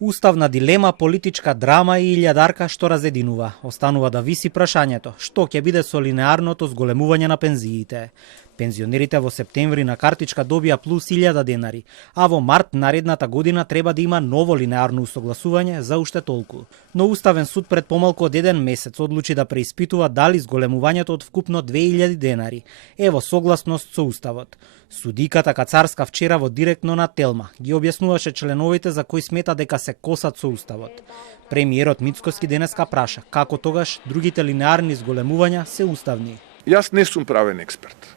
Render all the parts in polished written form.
Уставна дилема, политичка драма и илјадарка што разединува. Останува да виси прашањето што ќе биде со линеарното зголемување на пензиите. Пензионерите во септември на картичка добија плюс 1000 денари, а во март наредната година треба да има ново линеарно усогласување за уште толку. Но Уставен суд пред помалку од 1 месец одлучи да преиспитува дали зголемувањето од вкупно 2000 денари е во согласност со Уставот. Судиката Кацарска вчера во директно на Телма ги објаснуваше членовите за кои смета дека се косат со Уставот. Премиерот Мицкоски денеска праша како тогаш другите линеарни зголемувања се уставни. Јас не сум правен експерт.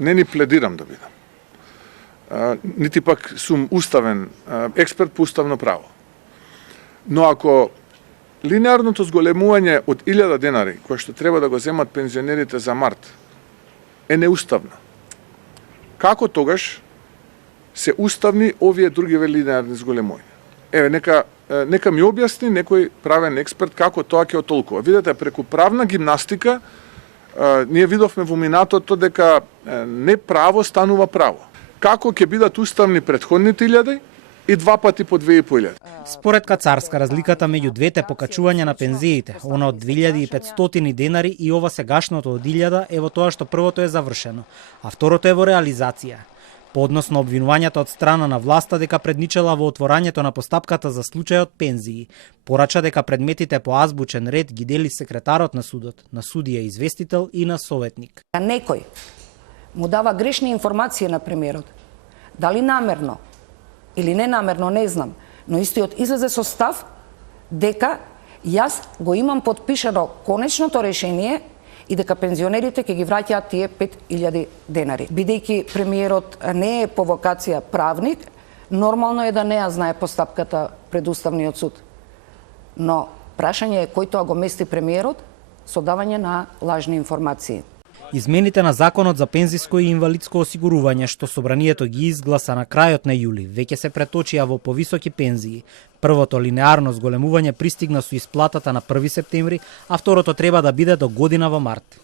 Не ни пледирам да бидам. Нити пак сум уставен експерт по уставно право. Но ако линеарното зголемување од 1000 денари, кое што треба да го земат пензионерите за март, е неуставно, како тогаш се уставни овие други линеарни зголемувања? Еве, нека ми објасни некој правен експерт како тоа ќе отолкува. Видете, преку правна гимнастика, ние видовме во минатото дека не право станува право. Како ќе бидат уставни претходните 1000 и 2 пати по 2500? Според Кацарска, разликата меѓу двете покачувања на пензиите, она од 2500 денари и ова сегашното од 1000, е во тоа што првото е завршено, а второто е во реализација. По однос на обвинувањата од страна на власта дека предничела во отворањето на постапката за случајот пензии, порача дека предметите по азбучен ред ги дели секретарот на судот, на судија известител и на советник. Некој му дава грешни информации на премиерот. Дали намерно или ненамерно, не знам, но истиот излезе со став дека јас го имам подпишано конечното решение и дека пензионерите ќе ги враќаат тие 5000 денари. Бидејќи премиерот не е по вокација правник, нормално е да не ја знае постапката пред Уставниот суд. Но прашање е кој тоа го мести премиерот со давање на лажни информации. Измените на Законот за пензиско и инвалидско осигурување што собранието ги изгласа на крајот на јули веќе се преточија во повисоки пензии. Првото линеарно зголемување пристигна со исплатата на 1 септември, а второто треба да биде до година во март.